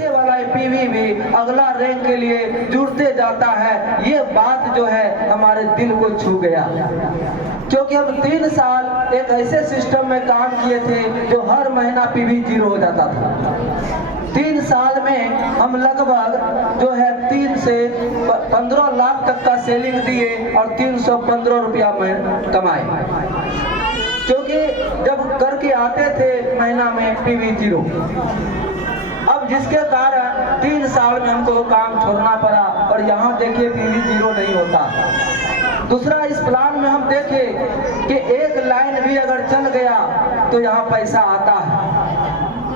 पीछे वाला पीवी भी अगला रैंक के लिए जुड़ते जाता है। ये बात जो है हमारे दिल को छू गया, क्योंकि हम 3 साल एक ऐसे सिस्टम में काम किए थे जो हर महीना पीवी 0 हो जाता था। 3 साल में हम लगभग जो है 3 से 15 लाख तक का सेलिंग दिए और 315 रुपया में कमाए, क्योंकि जब करके आते थे महीना में पीवी 0। अब जिसके कारण 3 साल में हमको काम छोड़ना पड़ा और यहाँ देखिए पीवी 0 नहीं होता। दूसरा, इस प्लान में हम देखे कि एक लाइन भी अगर चल गया तो यहाँ पैसा आता है।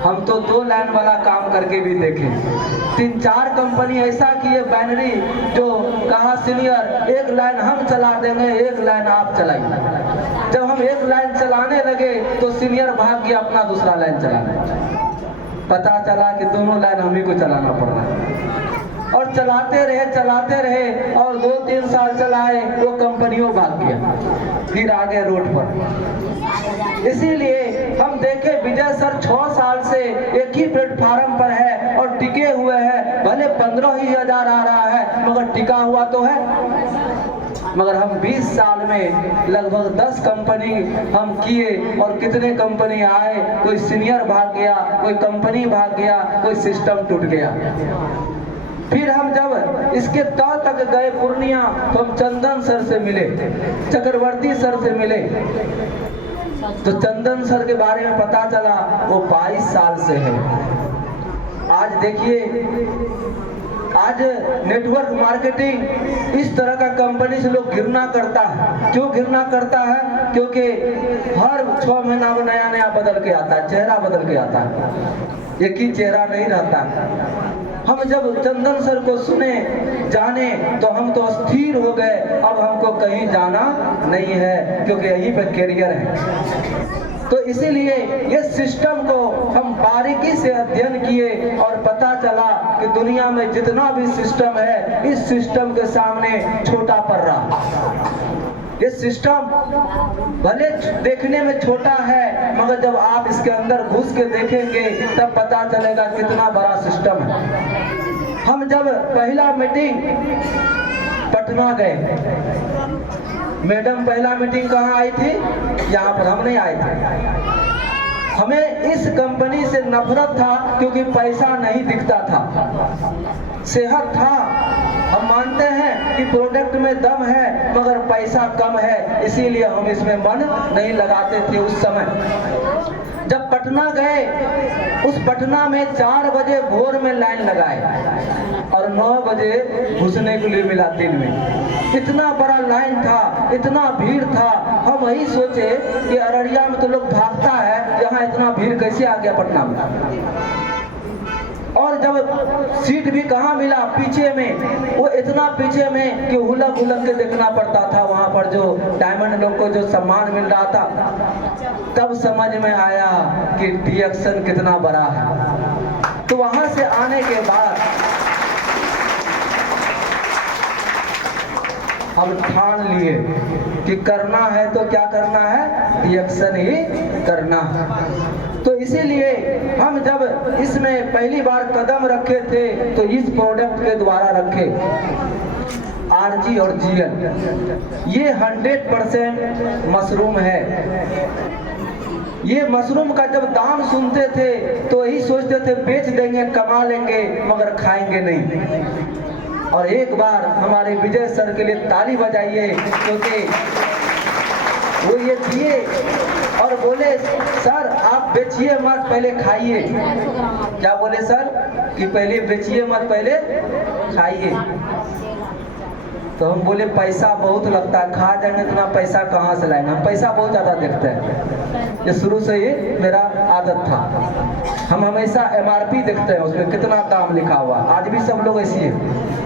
हम तो 2 लाइन वाला काम करके भी देखे। 3-4 कंपनी ऐसा किए बैनरी, जो कहा सीनियर 1 लाइन हम चला देंगे, 1 लाइन आप चलाइए। जब हम 1 लाइन चलाने लगे तो सीनियर भाग गया अपना दूसरा लाइन चलाने। पता चला कि दोनों लाइन हम ही को चलाना पड़ रहा है। और चलाते रहे और 2-3 साल चलाए, वो कंपनियों भाग गया, फिर आ गए रोड पर। इसीलिए हम देखे विजय सर 6 साल से एक ही प्लेटफार्म पर है और टिके हुए हैं। भले 15,000 आ रहा है मगर टिका हुआ तो है। मगर हम 20 साल में लगभग 10 कंपनी हम किए और कितने कंपनी आए, कोई सीनियर भाग गया, कोई कंपनी भाग गया, कोई सिस्टम टूट गया। फिर हम जब इसके तह तक गए पूर्णिया, तो हम चंदन सर से मिले, चक्रवर्ती सर से मिले। तो चंदन सर के बारे में पता चला वो 22 साल से है। आज देखिए, आज नेटवर्क मार्केटिंग इस तरह का कंपनी से लोग घृणा करता है। क्यों घृणा करता है? क्योंकि हर 6 महीना में नया नया बदल के आता है, चेहरा बदल के आता है, एक ही चेहरा नहीं रहता। हम जब चंदन सर को सुने, जाने, तो हम तो अस्थिर हो गए। अब हमको कहीं जाना नहीं है, क्योंकि यहीं पे कैरियर है। तो इसीलिए ये सिस्टम को हम बारीकी से अध्ययन किए और पता चला कि दुनिया में जितना भी सिस्टम है, इस सिस्टम के सामने छोटा पड़ रहा। ये सिस्टम भले देखने में छोटा है, मगर जब आप इसके अंदर घुस के देखेंगे तब पता चलेगा कितना बड़ा सिस्टम है। हम जब पहला मीटिंग पटना गए, मैडम पहला मीटिंग कहाँ आई थी? यहाँ पर। हम नहीं आए थे। हमें इस कंपनी से नफरत था, क्योंकि पैसा नहीं दिखता था, सेहत था। हम मानते हैं कि प्रोडक्ट में दम है मगर पैसा कम है, इसीलिए हम इसमें मन नहीं लगाते थे उस समय। जब पटना गए, उस पटना में 4 बजे भोर में लाइन लगाए और 9 बजे घुसने के लिए मिला दिन में। इतना बड़ा लाइन था, इतना भीड़ था। हम वही सोचे कि अररिया में तो लोग भागता है, यहाँ इतना भीड़ कैसे आ गया पटना में। और जब सीट भी कहाँ मिला, पीछे में, वो इतना पीछे में कि हुलक के देखना पड़ता था। वहाँ पर जो डायमंड लोग को जो सम्मान मिल रहा था, तब समझ में आया कि डिएक्शन कितना बड़ा है। तो वहाँ से आने के बाद हम ठान लिए कि करना है तो क्या करना है, डिएक्शन ही करना है। तो इसीलिए हम जब इसमें पहली बार कदम रखे थे तो इस प्रोडक्ट के द्वारा रखे, आरजी और जीएल। ये 100% मशरूम है। ये मशरूम का जब दाम सुनते थे तो यही सोचते थे बेच देंगे, कमा लेंगे, मगर खाएंगे नहीं। और एक बार हमारे विजय सर के लिए ताली बजाइए, क्योंकि वो ये दिए और बोले सर आप बेचिए मत, पहले खाइए। क्या बोले सर? कि पहले बेचिए मत, पहले खाइए। तो हम बोले पैसा बहुत लगता है, खा जाएंगे इतना पैसा कहाँ से लाएंगे, हम पैसा बहुत ज़्यादा देखते हैं। ये शुरू से ही मेरा आदत था। हम हमेशा एमआरपी देखते हैं, उसमें कितना दाम लिखा हुआ। आज भी सब लोग ऐसी है,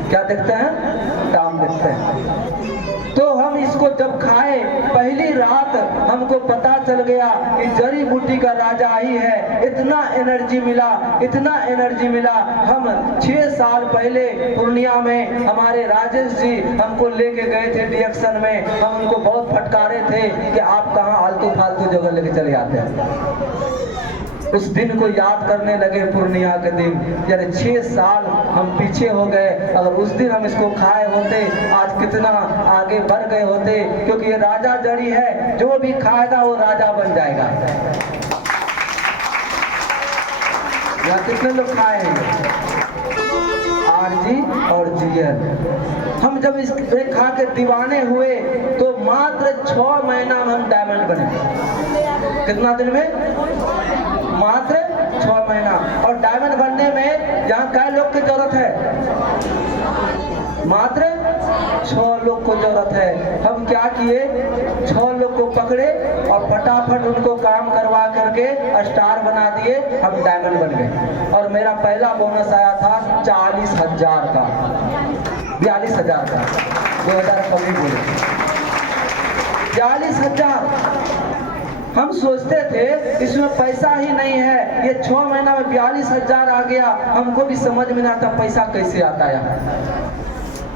क्या देखते हैं? दाम देखते हैं। तो हम इसको जब खाए, पहली रात हमको पता चल गया कि जड़ी बूटी का राजा ही है। इतना एनर्जी मिला, इतना एनर्जी मिला। हम 6 साल पहले पूर्णिया में हमारे राजेश जी हमको लेके गए थे डिएक्शन में। हम उनको बहुत फटकारे थे कि आप कहाँ आलतू फालतू जगह लेके चले आते हैं। उस दिन को याद करने लगे पूर्णिया के दिन, यानी 6 साल हम पीछे हो गए। अगर उस दिन हम इसको खाए होते आज कितना आगे बढ़ गए होते, क्योंकि ये राजा जड़ी है, जो भी खाएगा वो राजा बन जाएगा। यहाँ कितने लोग खाए हैं? आरजी और जीएल। हम जब इसे खा के दीवाने हुए तो मात्र 6 महीना में हम डायमंड बने। कितना दिन में? मात्र 6 महीना। और डायमंड बनने में यहाँ क्या लोग की जरूरत है? मात्र 6 लोग को जरूरत है। हम क्या किए? 6 लोग को पकड़े और फटाफट उनको काम करवा करके स्टार बना दिए, हम डायमंड बन गए। और मेरा पहला बोनस आया था 40,000 का, 42,000 का, 2000 कमी बोले 40,000। हम सोचते थे इसमें पैसा ही नहीं है, ये 6 महीना में 42,000 आ गया। हमको भी समझ में नहीं आता पैसा कैसे आता है।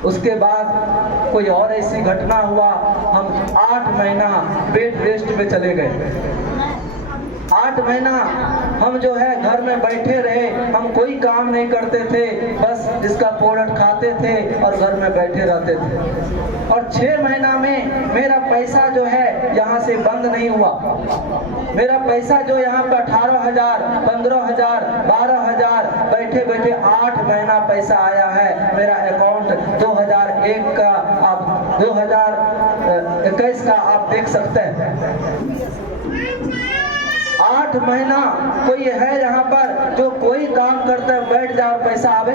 उसके बाद कोई और ऐसी घटना हुआ, हम 8 महीना बेड रेस्ट में चले गए। 8 महीना हम जो है घर में बैठे रहे, हम कोई काम नहीं करते थे, बस इसका प्रोडक्ट खाते थे और घर में बैठे रहते थे। और 6 महीना में मेरा पैसा जो है यहाँ से बंद नहीं हुआ। मेरा पैसा जो यहाँ पे 18,000, 15,000, 12,000 बैठे बैठे 8 महीना पैसा आया है। मेरा अकाउंट 2001 का, आप 2021 का आप देख सकते हैं। 8 महीना कोई है यहाँ पर जो कोई काम करते बैठ जाए और पैसा आवे?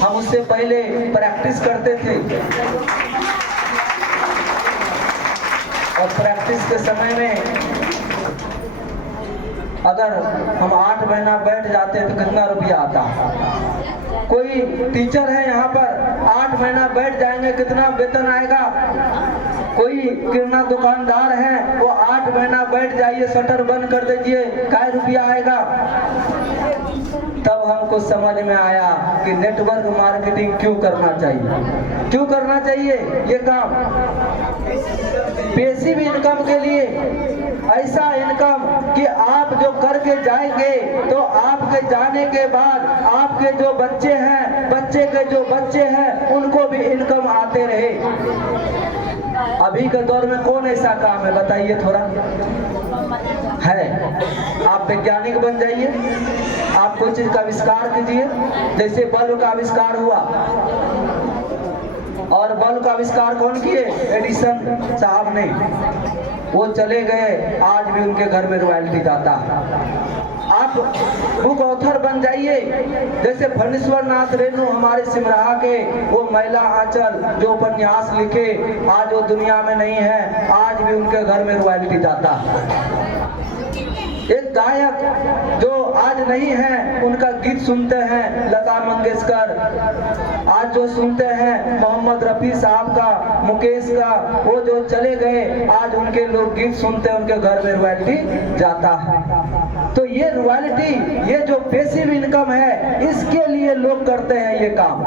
हम उससे पहले प्रैक्टिस करते थे, और प्रैक्टिस के समय में अगर हम 8 महीना बैठ जाते तो कितना रुपया आता? कोई टीचर है यहाँ पर 8 महीना बैठ जाएंगे, कितना वेतन आएगा? कोई किराना दुकानदार है, वो 8 महीना बैठ जाइए, शटर बंद कर दीजिए, क्या रुपया आएगा? तब हमको समझ में आया कि नेटवर्क मार्केटिंग क्यों करना चाहिए। क्यों करना चाहिए ये काम? पैसिव इनकम के लिए, ऐसा इनकम कि आप जो करके जाएंगे तो आपके जाने के बाद आपके जो बच्चे हैं, बच्चे के जो बच्चे हैं, उनको भी इनकम आते रहे। अभी के दौर में कौन ऐसा काम है बताइए थोड़ा? है? आप वैज्ञानिक बन जाइए, आप कोई चीज का आविष्कार कीजिए। जैसे बल्ब का आविष्कार हुआ, और बल्ब का आविष्कार कौन किए? एडिसन साहब ने। वो चले गए, आज भी उनके घर में रॉयल्टी जाता है। आप बुक ऑथर बन जाइए, जैसे फणीश्वर नाथ रेणु हमारे सिमराहा के, वो महिला आंचल जो उपन्यास लिखे, आज वो दुनिया में नहीं है, आज भी उनके घर में रॉयल्टी जाता है। एक गायक जो आज नहीं है, उनका गीत सुनते हैं, लता मंगेशकर, आज जो सुनते हैं मोहम्मद रफी साहब का, मुकेश का, वो जो चले गए, आज उनके लोग गीत सुनते हैं, उनके घर में रॉयल्टी जाता है। तो ये रॉयल्टी, ये जो पैसिव इनकम है, इसके लिए लोग करते हैं ये काम।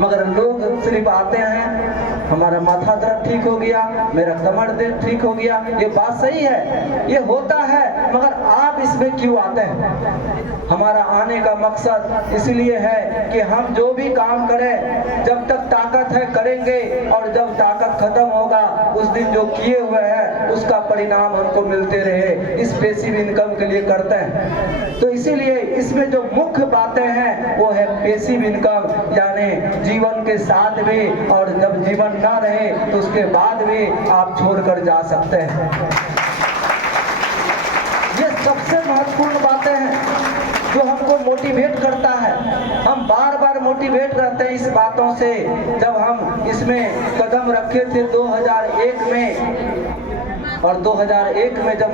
मगर लोग सिर्फ आते हैं, हमारा माथा दर्द ठीक हो गया, मेरा कमर दर्द ठीक हो गया, ये बात सही है, ये होता है, मगर आप इसमें क्यों आते हैं? हमारा आने का मकसद इसलिए है कि हम जो भी काम करें, जब तक ताकत है करेंगे, और जब ताकत खत्म होगा उस दिन जो किए हुए हैं उसका परिणाम हमको मिलते रहे। इस पैसिव इनकम के लिए करते हैं। तो इसीलिए इसमें जो मुख्य बातें हैं वो है पैसिव इनकम, यानी जीवन के साथ भी, और जब जीवन ना रहे तो उसके बाद भी आप छोड़कर जा सकते हैं। ये सबसे महत्वपूर्ण बातें हैं जो हमको मोटिवेट करता है। हम बार बार मोटिवेट रहते हैं इस बातों से। जब हम इसमें कदम रखे थे 2001 में, और 2001 में जब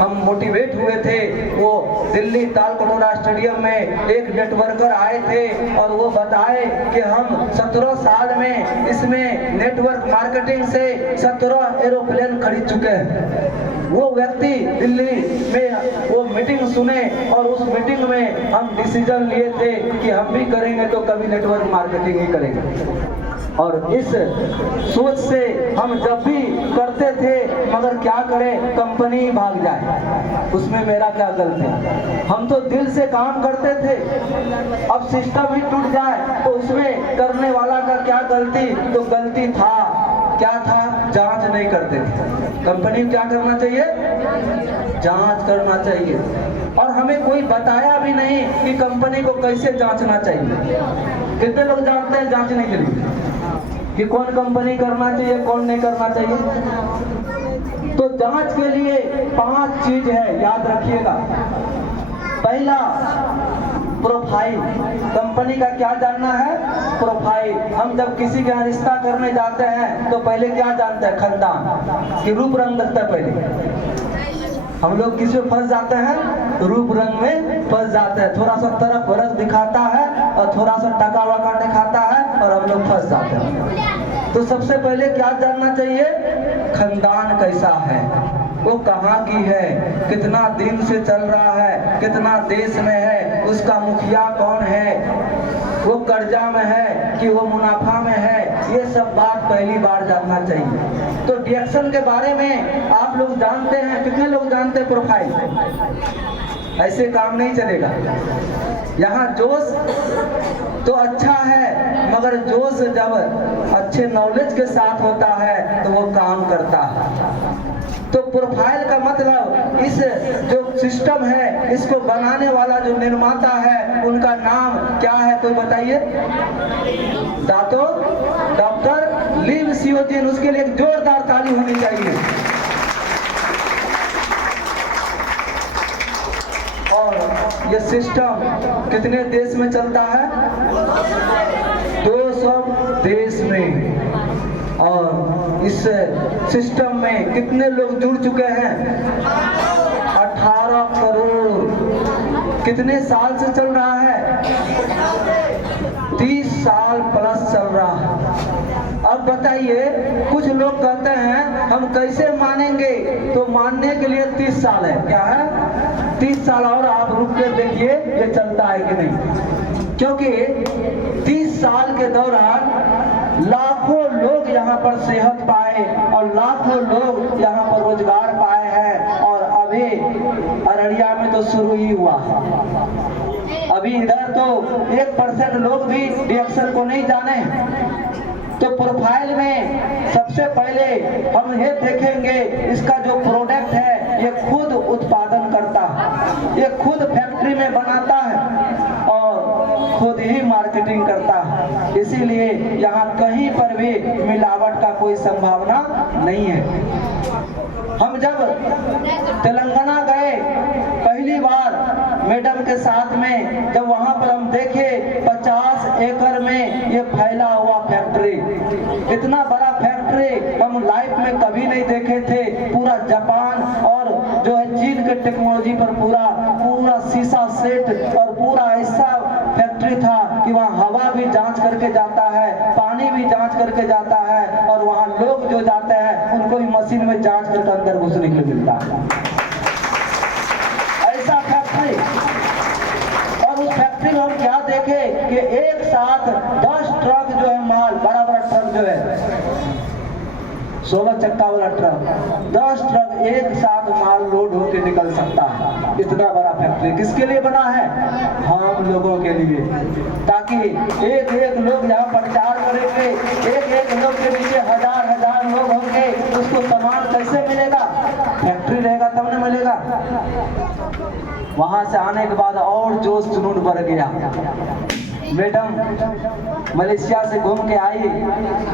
हम मोटिवेट हुए थे, वो दिल्ली तालकटोरा स्टेडियम में एक नेटवर्कर आए थे और वो बताए कि हम 17 साल में इसमें नेटवर्क मार्केटिंग से 17 एरोप्लेन खरीद चुके हैं। वो व्यक्ति दिल्ली में वो मीटिंग सुने और उस मीटिंग में हम डिसीजन लिए थे कि हम भी करेंगे तो कभी नेटवर्क मार्केटिंग ही करेंगे। और इस सोच से हम जब भी करते थे, मगर क्या करें, कंपनी भाग जाए, उसमें मेरा क्या गलती। हम तो दिल से काम करते थे, अब सिस्टम ही टूट जाए तो उसमें करने वाला का क्या गलती। तो गलती था, क्या था, जांच नहीं करते थे। कंपनी को क्या करना चाहिए, जांच करना चाहिए। और हमें कोई बताया भी नहीं कि कंपनी को कैसे जांचना चाहिए। कितने लोग जानते हैं जांचने के लिए कि कौन कंपनी करना चाहिए, कौन नहीं करना चाहिए। तो जांच के लिए 5 चीज है, याद रखिएगा। पहला, प्रोफाइल। कंपनी का क्या जानना है, प्रोफाइल। हम जब किसी का रिश्ता करने जाते हैं तो पहले क्या जानते हैं, खानदान कि रूप रंग देखते हैं। पहले हम लोग किसी में फंस जाते हैं, रूप रंग में फंस जाते हैं। थोड़ा सा तरफ रंग दिखाता है और थोड़ा सा टका वका दिखाता है और हम लोग फंस जाते हैं। तो सबसे पहले क्या जानना चाहिए, खानदान कैसा है, वो कहाँ की है, कितना दिन से चल रहा है, कितना देश में है, उसका मुखिया कौन है, वो कर्जा में है कि वो मुनाफा में है। ये सब बात पहली बार जानना चाहिए। तो डिएक्शन के बारे में आप लोग जानते हैं, कितने लोग जानते हैं प्रोफाइल। ऐसे काम नहीं चलेगा। यहाँ जोश तो अच्छा है, मगर जोश जब अच्छे नॉलेज के साथ होता है तो वो काम करता है। तो प्रोफाइल का मतलब इस जो सिस्टम है, इसको बनाने वाला जो निर्माता है, उनका नाम क्या है, कोई बताइए। डॉक्टर लीव सियोजिन। उसके लिए एक जोरदार ताली होनी चाहिए। और ये सिस्टम कितने देश में चलता है, 200 देश में। और इस सिस्टम में कितने लोग जुड़ चुके हैं, 18 करोड़। कितने साल से चल रहा है, 30 साल प्लस चल रहा है। अब बताइए, कुछ लोग कहते हैं हम कैसे मानेंगे, तो मानने के लिए 30 साल है। क्या है, 30 साल और आप रुक के देखिए ये चलता है कि नहीं। क्योंकि 30 साल के दौरान लाखों लोग यहाँ पर सेहत पाए और लाखों लोग यहाँ पर रोजगार पाए हैं। और अभी अररिया में तो शुरू ही हुआ। अभी इधर तो 1% लोग भी डिएक्शन को नहीं जाने। तो प्रोफाइल में सबसे पहले हम ये देखेंगे, इसका जो प्रोडक्ट है ये खुद उत्पादन करता है, ये खुद फैक्ट्री में बनाता है और खुद ही मार्केटिंग करता है। इसीलिए यहाँ कहीं पर भी मिलावट का कोई संभावना नहीं है। हम जब तेलंगाना गए पहली बार मैडम के साथ में, जब वहां पर हम देखे 50 एकड़ में ये फैला हुआ फैक्ट्री, इतना बड़ा फैक्ट्री हम लाइफ में कभी नहीं देखे थे। पूरा जापान और जो है चीन के टेक्नोलॉजी पर पूरा शीशा सेट और पूरा ऐसा फैक्ट्री था कि वहाँ हवा भी जांच करके जाता है, पानी भी जांच करके जाता है, और वहाँ लोग जो जाते हैं उनको भी मशीन में जांच करके अंदर घुसने के लिए मिलता है। ऐसा फैक्ट्री। और उस फैक्ट्री में हम क्या देखे कि एक साथ 10 ट्रक जो है माल, बड़ा बड़ा ट्रक जो है 16 चक्का वाला ट्रक, 10 ट्रक एक साथ माल लोड होकर निकल सकता है। इतना बड़ा फैक्ट्री किसके लिए बना है, हम लोगों के लिए, ताकि एक एक लोग यहाँ प्रचार करेंगे, एक एक लोग के नीचे हजार हजार लोग होंगे, उसको सामान कैसे मिलेगा, फैक्ट्री रहेगा तब न मिलेगा। वहां से आने के बाद और जोश जुनून बढ़ गया। मैडम मलेशिया से घूम के आई,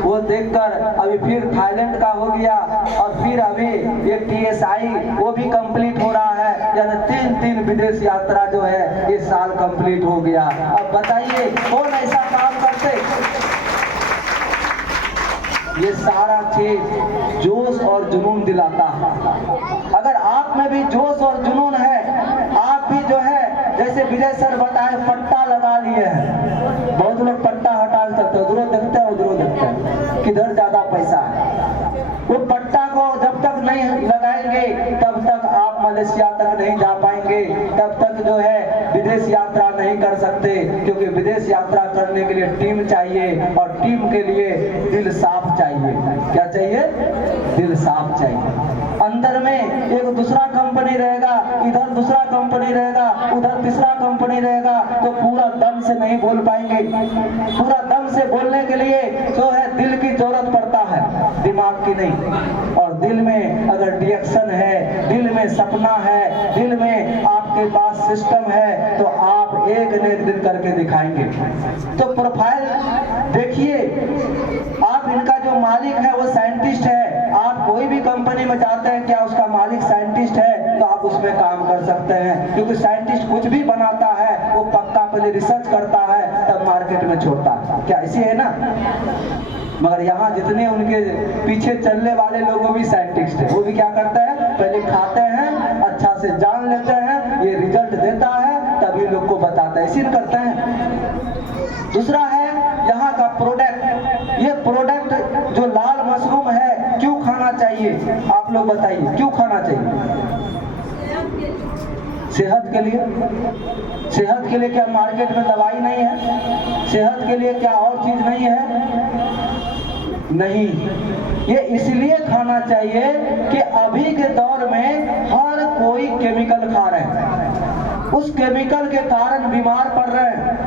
वो देखकर अभी फिर थाईलैंड का हो गया, और फिर अभी ये TSI वो भी कंप्लीट हो रहा है। यानी 3 विदेश यात्रा जो है इस साल कंप्लीट हो गया। अब बताइए कौन ऐसा काम करते। ये सारा चीज जोश और जुनून दिलाता है। अगर आप में भी जोश और जुनून है, आप भी जो है जैसे विजय सर बताए पट्टा लगा लिए हैं। बहुत लोग पट्टा हटा सकते हैं, उधरों देखते हैं उधरों देखते हैं किधर ज्यादा पैसा है। वो पट्टा को जब तक नहीं लगाएंगे तब तक आप मलेशिया तक नहीं जा पाएंगे, तब तक जो है विदेश यात्रा नहीं कर सकते, क्योंकि विदेश यात्रा करने के लिए टीम चाहिए और टीम के लिए दिल साफ चाहिए। क्या चाहिए? दिल साफ चाहिए। अंदर में एक दूसरा कंपनी रहेगा, इधर दूसरा कंपनी रहेगा, उधर तीसरा कंपनी रहेगा, तो पूरा दम से नहीं बोल पाएंगे। पूरा दम से बोलने के लिए जो है दिल की जरूरत पड़ता है, दिमाग की नहीं। और दिल में अगर डिएक्शन है, दिल में सपना है, दिल में आपके पास सिस्टम है, तो आप एक न एक दिन करके दिखाएंगे। तो प्रोफाइल देखिए, आप इनका जो मालिक है वो साइंटिस्ट है। आप कोई भी कंपनी में जाते हैं, क्या उसका मालिक साइंटिस्ट है, तो आप उसमें काम कर सकते हैं, क्योंकि साइंटिस्ट कुछ भी बनाता है वो पक्का पहले रिसर्च करता है तब मार्केट में छोड़ता है। क्या ऐसी है ना? मगर यहाँ जितने उनके पीछे चलने वाले लोग वो भी साइंटिस्ट है। वो भी क्या करते हैं? पहले खाते हैं, अच्छा से जान लेते हैं, ये रिजल्ट देता है, तभी लोग को बताता है, इसी करते हैं। दूसरा है यहाँ का प्रोडक्ट। ये प्रोडक्ट जो लाल मशरूम है क्यों खाना चाहिए? आप लोग बताइए, क्यों खाना चाहिए? सेहत के लिए। सेहत के लिए क्या मार्केट में दवाई नहीं है? सेहत के लिए क्या और चीज नहीं है? नहीं। ये इसलिए खाना चाहिए कि अभी के दौर में हर कोई केमिकल खा रहे हैं, उस केमिकल के कारण बीमार पड़ रहे हैं।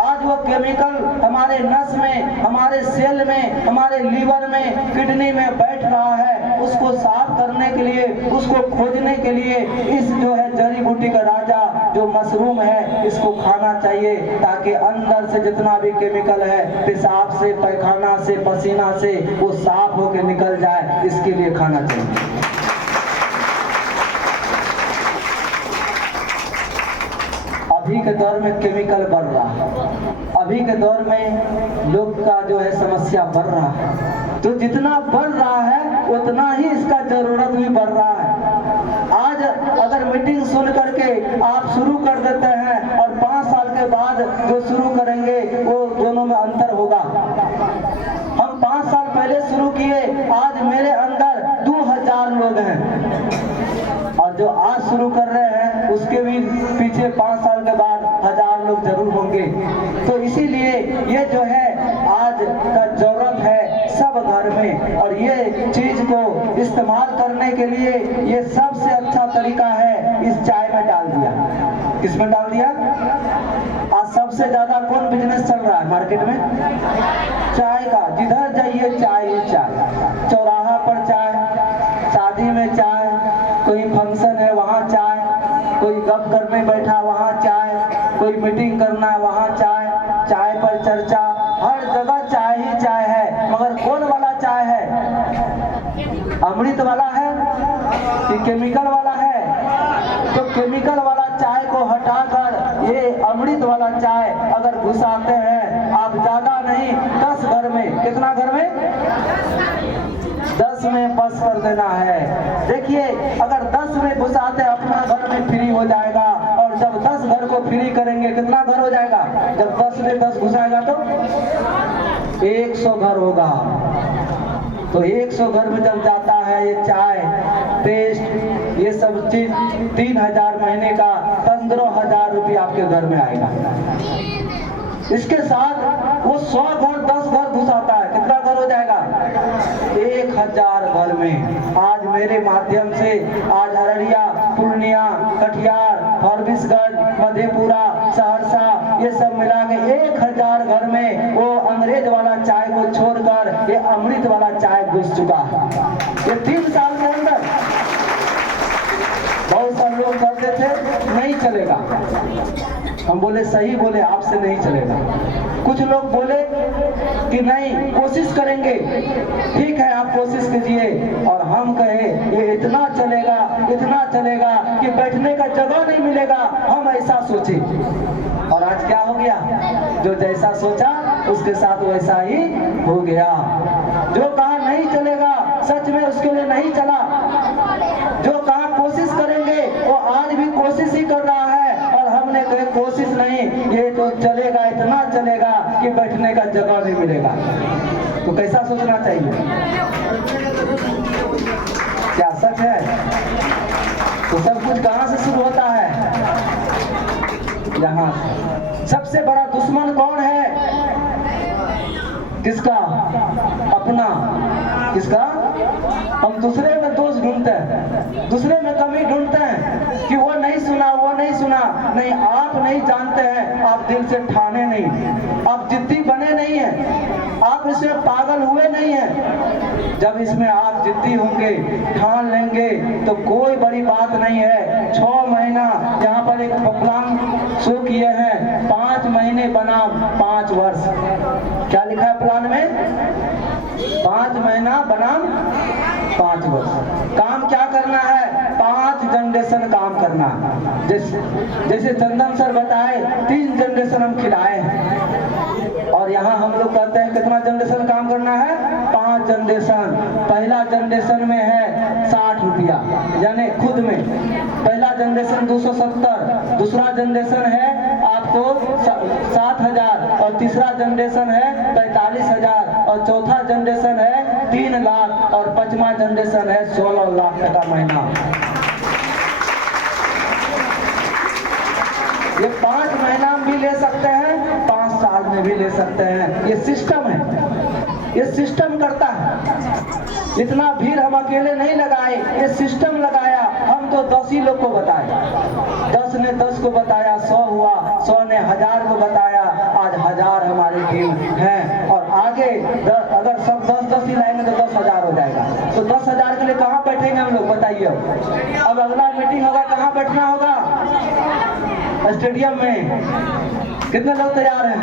आज वो केमिकल हमारे नस में, हमारे सेल में, हमारे लीवर में, किडनी में बैठ रहा है। उसको साफ करने के लिए, उसको खोजने के लिए इस जो है जड़ी बूटी का राजा जो मशरूम है, इसको खाना चाहिए, ताकि अंदर से जितना भी केमिकल है, पेशाब से, पैखाना से, पसीना से, वो साफ होकर निकल जाए। इसके लिए खाना चाहिए। अभी के दौर में केमिकल बढ़ रहा है, अभी के दौर में लोग का जो है समस्या बढ़ रहा है, तो जितना बढ़ रहा है उतना ही इसका जरूरत भी बढ़ रहा है। आज अगर मीटिंग सुन करके आप शुरू कर देते हैं और 5 साल के बाद जो शुरू करेंगे वो दोनों में अंतर होगा। हम 5 साल पहले शुरू किए, आज मेरे अंदर 2000 लोग हैं, और जो आज शुरू कर रहे हैं उसके भी पीछे 5 साल के बाद 1000 लोग जरूर होंगे। तो इसीलिए ये जो है आज का जरूरत है सब घर में, और ये चीज को इस्तेमाल करने के लिए ये सबसे अच्छा तरीका है, इस चाय में डाल दिया। किसमें डाल दिया? आज सबसे ज्यादा कौन बिजनेस चल रहा है मार्केट में? चाय का। जिधर जाइए चाय ही चाय, चौराहा पर चाय, शादी में चाय, कोई फंक्शन है वहाँ चाय, कोई गप करने बैठा वहाँ चाय, कोई मीटिंग करना वहाँ चाय, चाय पर चर्चा, हर जगह चाय ही चाय है। मगर कौन वाला चाय है? अमृत वाला है कि केमिकल वाला है? तो केमिकल वाला चाय को हटाकर ये अमृत वाला चाय अगर घुसाते हैं आप, ज्यादा नहीं 10 घर में, कितना घर में? 10 में बस कर देना है। देखिए अगर 10 में घुसाते अपना घर में फ्री हो जाएगा, और जब 10 घर को फ्री करेंगे कितना घर हो जाएगा? जब 10 में 10 घुसाएगा तो 100 घर होगा। तो 100 घर में जब जाता है ये चाय, पेस्ट, ये सब चीज 3000 महीने का 15,000 रुपये आपके घर में आएगा। इसके साथ वो 100 घर 10 घर घुसाता है, कितना घर हो जाएगा? 1000 घर में। आज मेरे माध्यम से आज अररिया, पूर्णिया, कटिहार, फॉरबिसगंज, मधेपुरा, सहरसा, ये सब मिला के 1000 घर में वो अंग्रेज वाला चाय को छोड़कर ये अमृत वाला चाय घुस चुका है। ये 3 साल के अंदर। बहुत सारे लोग कहते थे नहीं चलेगा, हम बोले सही बोले, आपसे नहीं चलेगा। कुछ लोग बोले कि नहीं कोशिश करेंगे, ठीक है आप कोशिश कीजिए, और हम कहे ये इतना चलेगा कि बैठने का जगह नहीं मिलेगा, हम ऐसा सोचे। और आज क्या हो गया? जो जैसा सोचा उसके साथ वैसा ही हो गया। जो कहा नहीं चलेगा सच में उसके लिए नहीं चला, जो कहा कोशिश करेंगे वो आज भी कोशिश ही कर रहा है, और हमने कहे कोशिश नहीं, ये तो चलेगा, इतना चलेगा कि बैठने का जगह नहीं मिलेगा। तो कैसा सोचना चाहिए? क्या सच है? तो सब कुछ कहाँ से शुरू होता है? यहाँ से। सबसे बड़ा दुश्मन कौन है? किसका? अपना। किसका? हम दूसरे में दोष ढूंढते हैं, दूसरे में कमी ढूंढते हैं कि वो नहीं सुना, वो नहीं सुना। नहीं, आप नहीं जानते हैं, आप दिल से ठाने नहीं, आप जिद्दी बने नहीं हैं, आप इसमें पागल हुए नहीं हैं। जब इसमें आप जिद्दी होंगे, ठान लेंगे तो कोई बड़ी बात नहीं है। 6 महीना यहाँ पर एक प्लान शो किए हैं, 5 महीने बनाम 5 वर्ष। क्या लिखा है प्लान में? 5 महीना बनाम 5 वर्ष। काम क्या करना है? 5 जनरेशन काम करना है। जैसे चंदन सर बताए, 3 जनरेशन हम खिलाए हैं, और यहाँ हम लोग कहते हैं कितना जनरेशन काम करना है? 5 जनरेशन। पहला जनरेशन में है 60 रुपया, यानी खुद में पहला जनरेशन 270, दूसरा जनरेशन है आपको 7,000, और तीसरा जनरेशन है 45,000, और चौथा जनरेशन है 3 लाख, और 5वां जनरेशन है 16 लाख टका महीना। ये 5 महीना में भी ले सकते हैं, 5 साल में भी ले सकते हैं। ये सिस्टम है, ये सिस्टम करता है। इतना भीड़ हम अकेले नहीं लगाए, ये सिस्टम लगाया। हम तो 10 ही लोग को बताए, 10 ने 10 को बताया, 100 हुआ, 100 ने 1000 को बताया। आज 1000 हमारी टीम है, और आगे अगर सब 10-10 ही लाएंगे तो 10,000 हो जाएगा। तो 10,000 के लिए कहाँ बैठेंगे हम लोग, बताइए। अब अगला मीटिंग होगा, कहाँ बैठना होगा? स्टेडियम में। कितने लोग तैयार हैं?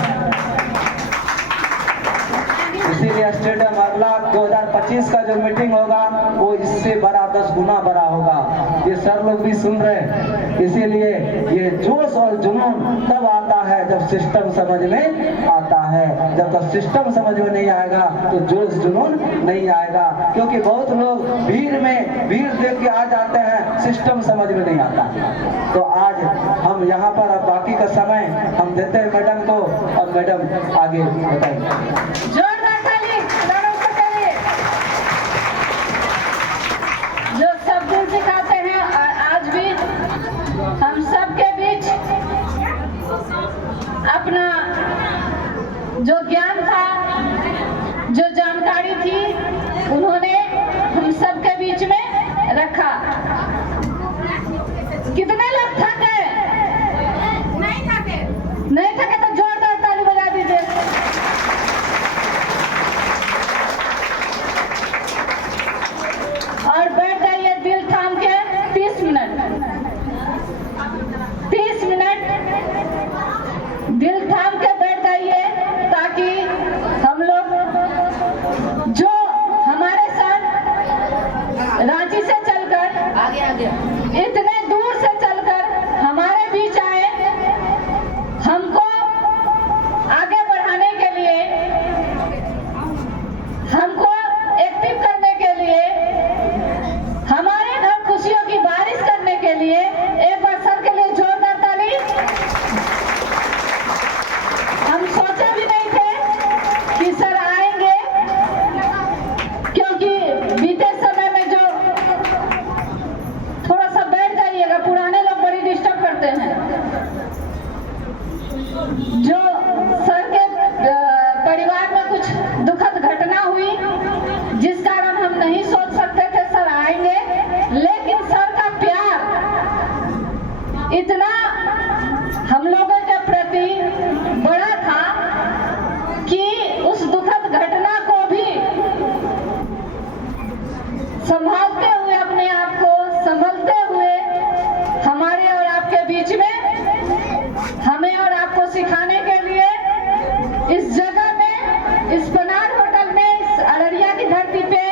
इसीलिए स्टेडियम अगला 2025 का जो मीटिंग होगा वो इससे बड़ा 10 गुना बड़ा होगा। ये सर लोग भी सुन रहे हैं। इसीलिए ये जोश और जुनून तब आता है जब सिस्टम समझ में आता है। जब तक सिस्टम समझ में नहीं आएगा तो जोश जुनून नहीं आएगा, क्योंकि बहुत लोग भीड़ देख के आ जाते हैं, सिस्टम समझ में नहीं आता। तो आज हम यहाँ पर अब बाकी का समय हम देते हैं मैडम को, और मैडम आगे बताएंगे। जो सब दिन सिखाते हैं, और आज भी हम सबके बीच अपना जो ज्ञान था, जो जानकारी थी, उन्होंने हम सबके बीच में रखा। कितने लोग थके? नहीं थके तो जोरदार ताली बजा दीजिए। और बैठ जाइए दिल थाम के 30 मिनट। 30 मिनट दिल थाम के बैठ जाइए, ताकि हम लोग जो हमारे साथ रांची से चलकर इतने दूर से चलकर हमारे बीच आए, हमको आगे बढ़ाने के लिए, हमको एक्टिव करने के लिए, हमारे घर खुशियों की बारिश करने के लिए एक बार सर के लिए जोरदार ताली। हम सोचे भी नहीं थे कि सर आएंगे, क्योंकि बीते समय में जो थोड़ा सा बैठ जाइएगा, पुराने लोग बड़ी डिस्टर्ब करते हैं। जो सर के परिवार में कुछ दुखद घटना हुई, जिस कारण हम नहीं सोच सकते थे सर आएंगे, लेकिन सर का प्यार इतना हम लोगों के प्रति बड़ा था कि उस दुखद घटना को भी संभालते हुए, अपने आप को संभलते हुए, हमारे और आपके बीच में, हमें और आपको सिखाने के लिए इस जगह में, इस पनार होटल में, इस अररिया की धरती पे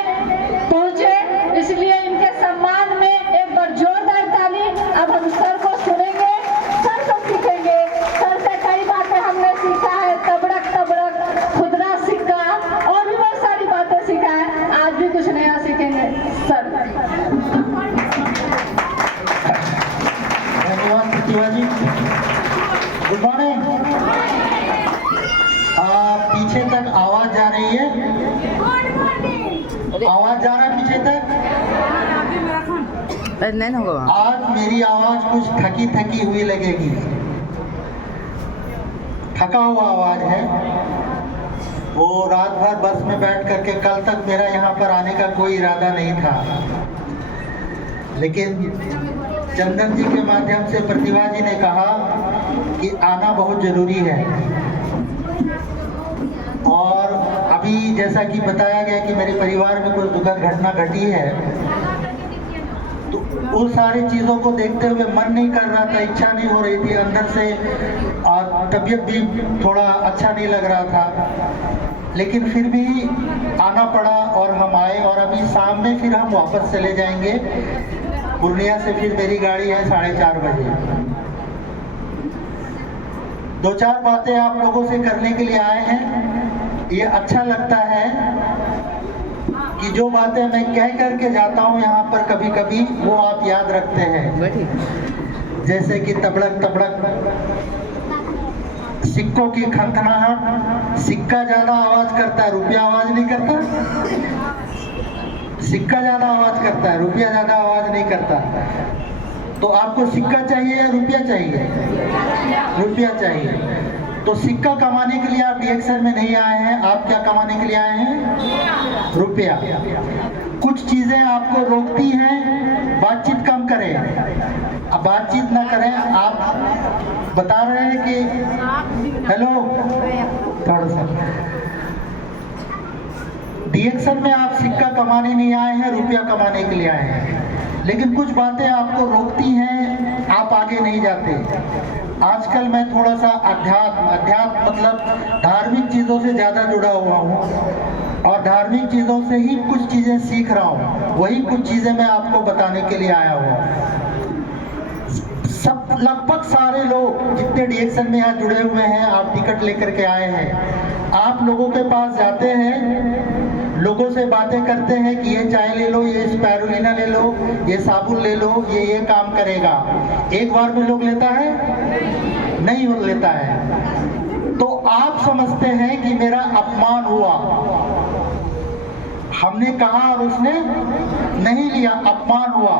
पहुंचे। इसलिए इनके सम्मान में एक बार जोरदार ताली। अब हम सर को सुनेंगे, सर को सीखेंगे। सर से कई बातें हमने सीखा है, तबड़क तबड़क, खुदरा सिक्का, और भी बहुत सारी बातें सीखा है। आज भी कुछ नया सीखेंगे सर। धन्यवाद प्रतिभा जी। Good morning. पीछे तक आवाज जा रही है? आवाज जा रहा है पीछे तक? नहीं होगा वहाँ। आज मेरी आवाज कुछ थकी थकी हुई लगेगी, थका हुआ आवाज है। वो रात भर बस में बैठ करके कल तक मेरा यहाँ पर आने का कोई इरादा नहीं था, लेकिन चंदन जी के माध्यम से प्रतिभा जी ने कहा कि आना बहुत जरूरी है। और अभी जैसा कि बताया गया कि मेरे परिवार में कोई दुखद घटना घटी है, तो उन सारी चीज़ों को देखते हुए मन नहीं कर रहा था, इच्छा नहीं हो रही थी अंदर से, और तबीयत भी थोड़ा अच्छा नहीं लग रहा था, लेकिन फिर भी आना पड़ा और हम आए। और अभी शाम में फिर हम वापस चले जाएंगे पूर्णिया से। फिर मेरी गाड़ी है 4:30 बजे। 2-4 बातें आप लोगों से करने के लिए आए हैं। ये अच्छा लगता है कि जो बातें मैं कह करके जाता हूँ यहाँ पर कभी कभी, वो आप याद रखते हैं। जैसे कि तबड़क तबड़क सिक्कों की खनखनाहट, सिक्का ज्यादा आवाज करता है, रुपया आवाज नहीं करता। सिक्का ज्यादा आवाज करता है, रुपया ज्यादा आवाज नहीं करता। तो आपको सिक्का चाहिए या रुपया चाहिए? रुपया चाहिए। तो सिक्का कमाने के लिए आप डीएक्शन में नहीं आए हैं, आप क्या कमाने के लिए आए हैं? रुपया। कुछ चीजें आपको रोकती हैं, बातचीत कम करें। अब बातचीत ना करें। आप बता रहे हैं कि हेलो, थोड़ा सा डीएक्शन में आप सिक्का कमाने नहीं आए हैं, रुपया कमाने के लिए आए हैं। लेकिन कुछ बातें आपको रोकती हैं, आप आगे नहीं जाते। आजकल मैं थोड़ा सा अध्यात्म मतलब धार्मिक चीज़ों से ज़्यादा जुड़ा हुआ हूँ, और धार्मिक चीज़ों से ही कुछ चीज़ें सीख रहा हूँ। वही कुछ चीज़ें मैं आपको बताने के लिए आया हूँ। सब लगभग सारे लोग जितने डीएक्शन में यहाँ जुड़े हुए हैं, आप टिकट लेकर के आए हैं, आप लोगों के पास जाते हैं, लोगों से बातें करते हैं कि ये चाय ले लो, ये स्पायरुलिना ले लो, ये साबुन ले लो, ये काम करेगा। एक बार में लोग लेता है? नहीं लेता है। तो आप समझते हैं कि मेरा अपमान हुआ, हमने कहा और उसने नहीं लिया, अपमान हुआ।